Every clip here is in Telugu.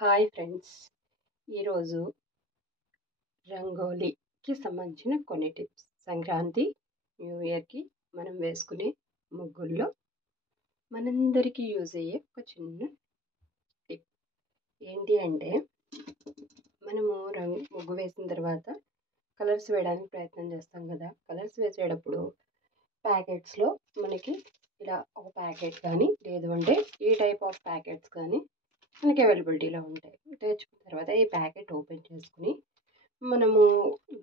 హాయ్ ఫ్రెండ్స్, ఈరోజు రంగోలీకి సంబంధించిన కొన్ని టిప్స్. సంక్రాంతి, న్యూ ఇయర్కి మనం వేసుకునే ముగ్గుల్లో మనందరికీ యూజ్ అయ్యే ఒక చిన్న టిప్ ఏంటి అంటే, మనము ముగ్గు వేసిన తర్వాత కలర్స్ వేయడానికి ప్రయత్నం చేస్తాం కదా. కలర్స్ వేసేటప్పుడు ప్యాకెట్స్లో మనకి ఇలా ఒక ప్యాకెట్ కానీ, లేదు అంటే ఈ టైప్ ఆఫ్ ప్యాకెట్స్ కానీ మనకి అవైలబిలిటీలో ఉంటాయి. తెచ్చుకున్న తర్వాత ఈ ప్యాకెట్ ఓపెన్ చేసుకుని మనము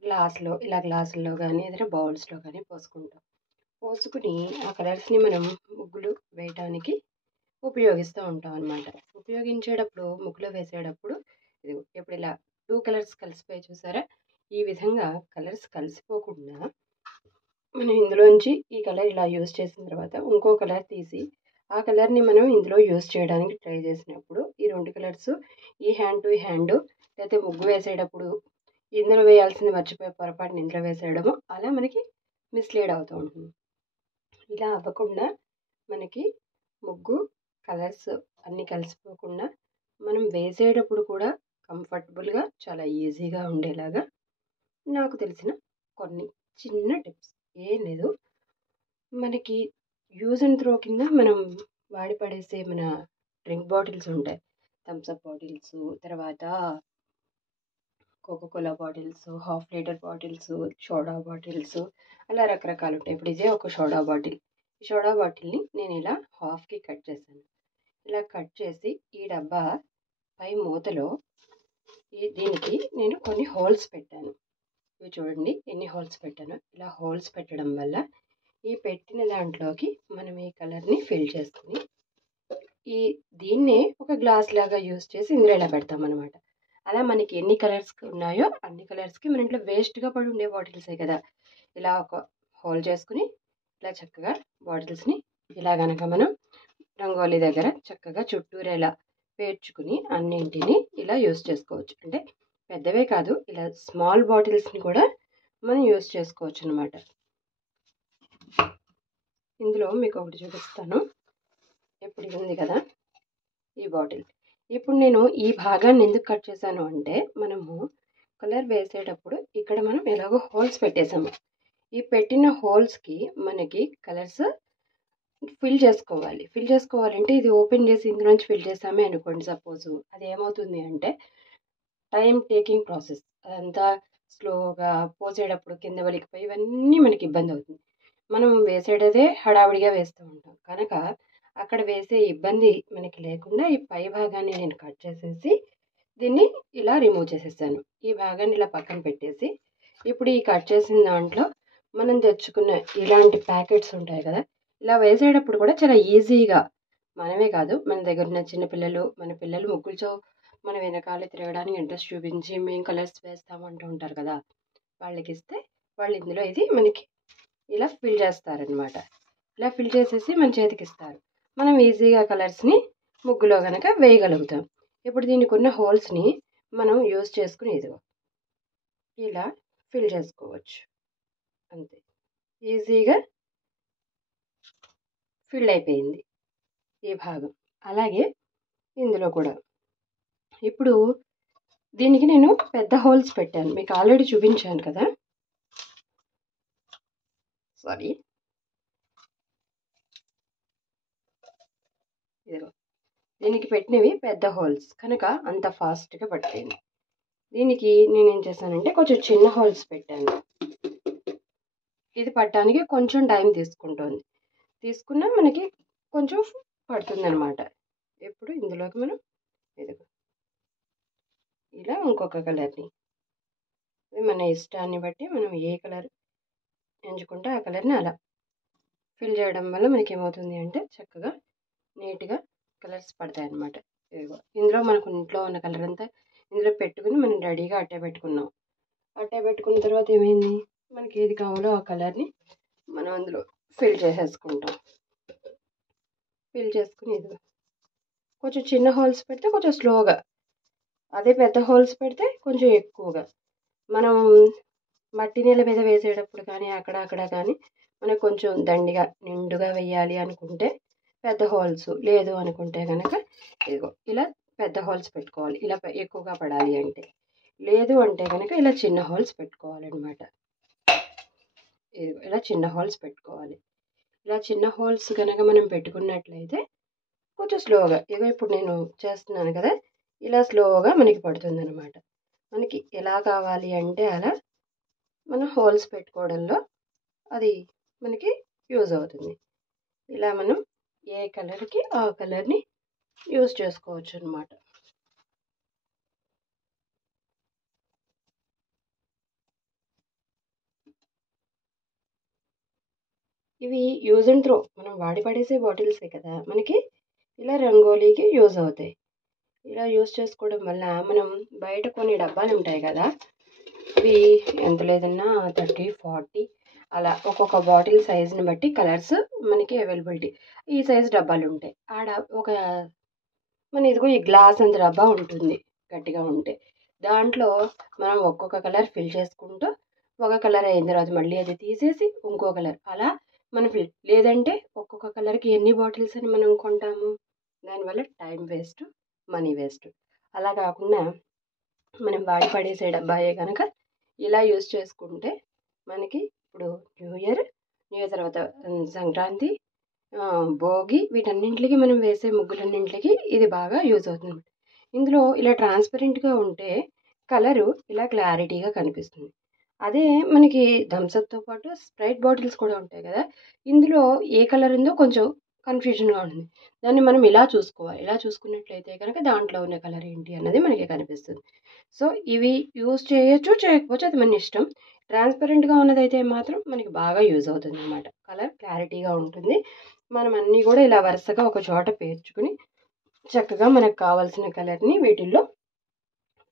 గ్లాసుల్లో కానీ ఏదైనా బౌల్స్లో కానీ పోసుకుని ఆ కలర్స్ని మనం ముగ్గులు వేయడానికి ఉపయోగిస్తూ ఉంటాం అన్నమాట. ఉపయోగించేటప్పుడు ముగ్గులో వేసేటప్పుడు ఇప్పుడు ఇలా 2 కలర్స్ కలిసిపోయి చూసారా, ఈ విధంగా కలర్స్ కలిసిపోకుండా మనం ఇందులోంచి ఈ కలర్ ఇలా యూజ్ చేసిన తర్వాత ఇంకో కలర్ తీసి ఆ కలర్ని మనం ఇందులో యూజ్ చేయడానికి ట్రై చేసినప్పుడు ఈ 2 కలర్స్ ఈ హ్యాండ్ టు హ్యాండ్, లేకపోతే ముగ్గు వేసేటప్పుడు ఇందులో వేయాల్సింది మర్చిపోయే పొరపాటుని ఇందులో వేసేయడము, అలా మనకి మిస్లీడ్ అవుతూ ఉంటుంది. ఇలా అవ్వకుండా మనకి ముగ్గు కలర్స్ అన్నీ కలిసిపోకుండా మనం వేసేటప్పుడు కూడా కంఫర్టబుల్గా చాలా ఈజీగా ఉండేలాగా నాకు తెలిసిన కొన్ని చిన్న టిప్స్. ఏం లేదు, మనకి యూజ్ అండ్ త్రో కింద మనం వాడి పడేసే మన డ్రింక్ బాటిల్స్ ఉంటాయి. థమ్స్అప్ బాటిల్స్, తర్వాత Coca Cola bottles, half litre bottles, soda bottles, అలా రకరకాలు ఉంటాయి. ఇప్పుడు ఇదే ఒక సోడా బాటిల్. ఈ సోడా బాటిల్ని నేను ఇలా హాఫ్కి కట్ చేశాను. ఇలా కట్ చేసి ఈ డబ్బా పై మూతలో దీనికి నేను కొన్ని హోల్స్ పెట్టాను. ఇవి చూడండి ఎన్ని హోల్స్ పెట్టాను. ఇలా హోల్స్ పెట్టడం వల్ల ఈ పెట్టిన దాంట్లోకి మనం ఈ కలర్ని ఫిల్ చేసుకుని దీన్నే ఒక గ్లాస్ లాగా యూజ్ చేసి ఇందులో ఇలా పెడతాం అనమాట. అలా మనకి ఎన్ని కలర్స్ ఉన్నాయో అన్ని కలర్స్కి మన ఇంట్లో వేస్ట్గా పడి ఉండే బాటిల్సే కదా, ఇలా ఒక హోల్ చేసుకుని ఇలా చక్కగా బాటిల్స్ని ఇలా కనుక మనం రంగోలీ దగ్గర చక్కగా చుట్టూరేలా పేర్చుకుని అన్నింటినీ ఇలా యూజ్ చేసుకోవచ్చు. అంటే పెద్దవే కాదు, ఇలా స్మాల్ బాటిల్స్ని కూడా మనం యూజ్ చేసుకోవచ్చు అనమాట. ఇందులో మీకు ఒకటి చూపిస్తాను. ఇప్పుడు ఇది ఉంది కదా ఈ బాటిల్. ఇప్పుడు నేను ఈ భాగాన్ని ఎందుకు కట్ చేశాను అంటే, మనము కలర్ వేసేటప్పుడు ఇక్కడ మనం ఎలాగో హోల్స్ పెట్టేసాము. ఈ పెట్టిన హోల్స్కి మనకి కలర్స్ ఫిల్ చేసుకోవాలంటే ఇది ఓపెన్ చేసి ఇందులోంచి ఫిల్ చేసామే అనుకోండి సపోజు, అది ఏమవుతుంది అంటే టైం టేకింగ్ ప్రాసెస్. అదంతా స్లోగా పోసేటప్పుడు కింద వలికిపోయి ఇవన్నీ మనకి ఇబ్బంది అవుతుంది. మనం వేసేటదే హడావిడిగా వేస్తూ ఉంటాం కనుక అక్కడ వేసే ఇబ్బంది మనకి లేకుండా ఈ పై భాగాన్ని నేను కట్ చేసేసి దీన్ని ఇలా రిమూవ్ చేసేసాను. ఈ భాగాన్ని ఇలా పక్కన పెట్టేసి ఇప్పుడు ఈ కట్ చేసిన దాంట్లో మనం తెచ్చుకున్న ఇలాంటి ప్యాకెట్స్ ఉంటాయి కదా, ఇలా వేసేటప్పుడు కూడా చాలా ఈజీగా, మనమే కాదు మన దగ్గర ఉన్న చిన్నపిల్లలు, మన పిల్లలు ముగ్గులతో మన వెనకాల తిరగడానికి ఇంట్రెస్ట్ చూపించి మేము కలర్స్ వేస్తామంటూ ఉంటారు కదా, వాళ్ళకి ఇస్తే వాళ్ళు ఇందులో ఇది మనకి ఇలా ఫిల్ చేస్తారనమాట. ఇలా ఫిల్ చేసేసి మన చేతికి ఇస్తారు. మనం ఈజీగా కలర్స్ని ముగ్గులో కనుక వేయగలుగుతాం. ఇప్పుడు దీనికి ఉన్న హోల్స్ని మనం యూజ్ చేసుకుని ఇదిగో ఇలా ఫిల్ చేసుకోవచ్చు. అంతే, ఈజీగా ఫిల్ అయిపోయింది ఈ భాగం. అలాగే ఇందులో కూడా ఇప్పుడు దీనికి నేను పెద్ద హోల్స్ పెట్టాను, మీకు ఆల్రెడీ చూపించాను కదా. సారీ, ఇదిగో దీనికి పెట్టినవి పెద్ద హోల్స్ కనుక అంత ఫాస్ట్గా పట్టింది. దీనికి నేను ఏం చేశానంటే కొంచెం చిన్న హోల్స్ పెట్టాను. ఇది పట్టడానికి కొంచెం టైం తీసుకున్నా మనకి కొంచెం పడుతుంది అనమాట. ఇప్పుడు ఇందులోకి మనం ఇదిగో ఇలా ఇంకొక కలర్ని మన ఇష్టాన్ని బట్టి మనం ఏ కలర్ ఎంచుకుంటే ఆ కలర్ని అలా ఫిల్ చేయడం వల్ల మనకి ఏమవుతుంది అంటే చక్కగా నీట్గా కలర్స్ పడతాయి అన్నమాట. ఇదిగో ఇందులో మనకు ఇంట్లో ఉన్న కలర్ అంతా ఇందులో పెట్టుకుని మనం రెడీగా అట్టే పెట్టుకున్నాం. అట్టే పెట్టుకున్న తర్వాత ఏమైంది, మనకి ఏది కావాలో ఆ కలర్ని మనం అందులో ఫిల్ చేసేసుకుంటాం. ఫిల్ చేసుకుని ఇదిగో కొంచెం చిన్న హోల్స్ పెడితే కొంచెం స్లోగా, అదే పెద్ద హోల్స్ పెడితే కొంచెం ఎక్కువగా. మనం మట్టి నీళ్ళ మీద వేసేటప్పుడు కానీ అక్కడ కానీ మనకు కొంచెం దండిగా నిండుగా వేయాలి అనుకుంటే పెద్ద హోల్స్, లేదు అనుకుంటే కనుక ఇదిగో ఇలా పెద్ద హోల్స్ పెట్టుకోవాలి, ఇలా ఎక్కువగా పడాలి అంటే. లేదు అంటే కనుక ఇలా చిన్న హోల్స్ పెట్టుకోవాలన్నమాట. ఇలా చిన్న హోల్స్ పెట్టుకోవాలి. ఇలా చిన్న హోల్స్ కనుక మనం పెట్టుకున్నట్లయితే కొంచెం స్లోగా, ఇప్పుడు నేను చేస్తున్నాను కదా, ఇలా స్లోగా మనకి పడుతుందన్నమాట. మనకి ఎలా కావాలి అంటే అలా మనం హోల్స్ పెట్టుకోవడంలో అది మనకి యూజ్ అవుతుంది. ఇలా మనం ఏ కలర్కి ఆ కలర్ని యూజ్ చేసుకోవచ్చు అన్నమాట. ఇవి యూజ్ అండ్ త్రో, మనం వాడి పడేసే బాటిల్సే కదా, మనకి ఇలా రంగోలీకి యూజ్ అవుతాయి. ఇలా యూజ్ చేసుకోవడం వల్ల మనం బయట కొన్ని డబ్బాలు ఉంటాయి కదా, ఇవి ఎంత లేదన్నా 30-40 అలా ఒక్కొక్క బాటిల్ సైజుని బట్టి కలర్స్ మనకి అవైలబిలిటీ, ఈ సైజు డబ్బాలు ఉంటాయి. ఒక మన ఇదిగో ఈ గ్లాస్ అంత డబ్బా ఉంటుంది గట్టిగా ఉంటే, దాంట్లో మనం ఒక్కొక్క కలర్ ఫిల్ చేసుకుంటూ ఒక కలర్ అయిన తర్వాత మళ్ళీ అది తీసేసి ఇంకో కలర్ అలా మనం ఫిల్, లేదంటే ఒక్కొక్క కలర్కి ఎన్ని బాటిల్స్ అని మనం కొంటాము, దానివల్ల టైం వేస్ట్, మనీ వేస్ట్. అలా కాకుండా మనం వాడి పడేసే డబ్బాయే కనుక ఇలా యూజ్ చేసుకుంటే మనకి ఇప్పుడు న్యూ ఇయర్ తర్వాత సంక్రాంతి, భోగి, వీటన్నింటికి మనం వేసే ముగ్గులన్నింటికి ఇది బాగా యూజ్ అవుతుంది. ఇందులో ఇలా ట్రాన్స్పరెంట్గా ఉంటే కలరు ఇలా క్లారిటీగా కనిపిస్తుంది. అదే మనకి థమ్స్అప్తో పాటు స్ప్రైట్ బాటిల్స్ కూడా ఉంటాయి కదా, ఇందులో ఏ కలర్ ఉందో కొంచెం కన్ఫ్యూజన్గా ఉంటుంది. దాన్ని మనం ఇలా చూసుకోవాలి, ఇలా చూసుకున్నట్లయితే కనుక దాంట్లో ఉన్న కలర్ ఏంటి అన్నది మనకి కనిపిస్తుంది. సో ఇవి యూజ్ చేయొచ్చు, చేయకపోవచ్చు, అది మన ఇష్టం. ట్రాన్స్పరెంట్గా ఉన్నదైతే మాత్రం మనకి బాగా యూజ్ అవుతుంది అన్నమాట. కలర్ క్లారిటీగా ఉంటుంది. మనం అన్నీ కూడా ఇలా వరుసగా ఒక చోట పేర్చుకుని చక్కగా మనకు కావాల్సిన కలర్ని వీటిల్లో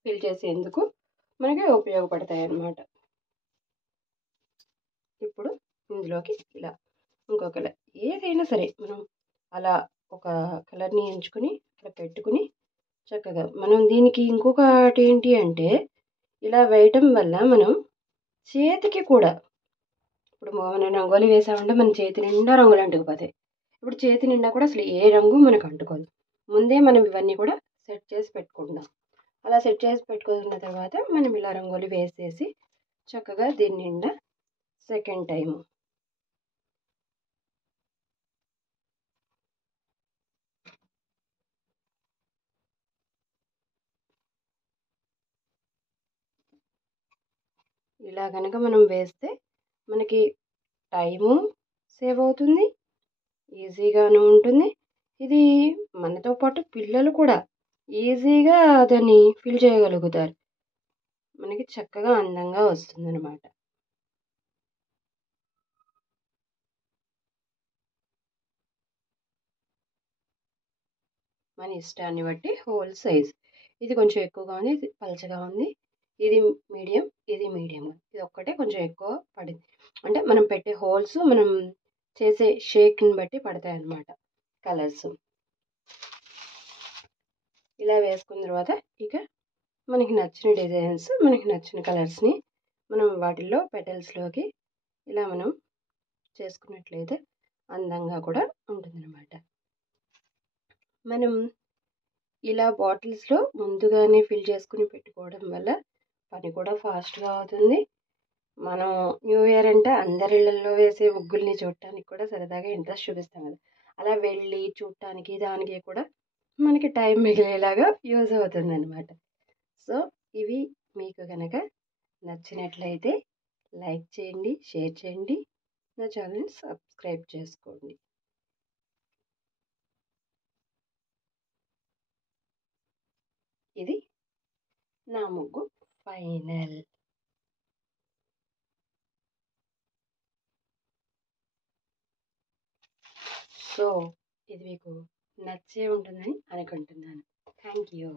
ఫిల్ చేసేందుకు మనకి ఉపయోగపడతాయి అన్నమాట. ఇప్పుడు ఇందులోకి ఇలా ఇంకో కలర్ ఏదైనా సరే మనం అలా ఒక కలర్ని ఎంచుకుని అలా పెట్టుకుని చక్కగా మనం దీనికి ఇంకొకటి ఏంటి అంటే ఇలా వేయటం వల్ల మనం చేతికి కూడా, ఇప్పుడు మనం రంగోలి వేసామంటే మన చేతి నిండా రంగులు అంటుకుపోతాయి. ఇప్పుడు చేతి నిండా కూడా అసలు ఏ రంగు మనకు అంటుకోదు. ముందే మనం ఇవన్నీ కూడా సెట్ చేసి పెట్టుకుంటాం. అలా సెట్ చేసి పెట్టుకున్న తర్వాత మనం ఇలా రంగోలి వేసేసి చక్కగా దీని నిండా సెకండ్ టైము ఇలా కనుక మనం వేస్తే మనకి టైము సేవ్ అవుతుంది, ఈజీగాను ఉంటుంది. ఇది మనతో పాటు పిల్లలు కూడా ఈజీగా దాన్ని ఫిల్ చేయగలుగుతారు. మనకి చక్కగా అందంగా వస్తుందన్నమాట. మన ఇష్టాన్ని బట్టి హోల్ సైజ్, ఇది కొంచెం ఎక్కువగా ఉంది, ఇది పలచగా ఉంది, ఇది మీడియం, ఇది మీడియం, ఇది ఒక్కటే కొంచెం ఎక్కువ పడింది. అంటే మనం పెట్టే హోల్స్ మనం చేసే షేక్ని బట్టి పడతాయి అన్నమాట కలర్స్. ఇలా వేసుకున్న తర్వాత ఇక మనకి నచ్చిన డిజైన్స్, మనకి నచ్చిన కలర్స్ని మనం వాటిల్లో పెటల్స్లోకి ఇలా మనం చేసుకున్నట్లయితే అందంగా కూడా ఉంటుందన్నమాట. మనం ఇలా బాటిల్స్లో ముందుగానే ఫిల్ చేసుకుని పెట్టుకోవడం వల్ల పని కూడా ఫాస్ట్గా అవుతుంది. మనం న్యూ ఇయర్ అంటే అందరి ఇళ్ళల్లో వేసే ముగ్గుల్ని చూడటానికి కూడా సరదాగా ఇంట్రెస్ట్ చూపిస్తాం కదా, అలా వెళ్ళి చూడటానికి దానికి కూడా మనకి టైం మిగిలేలాగా యూజ్ అవుతుంది అనమాట. సో ఇవి మీకు కనుక నచ్చినట్లయితే లైక్ చేయండి, షేర్ చేయండి, నా ఛానల్ని సబ్స్క్రైబ్ చేసుకోండి. ఇది నా ముగ్గు ఫైనల్. సో ఇది మీకు నచ్చే ఉంటుందని అనుకుంటున్నాను. Thank you.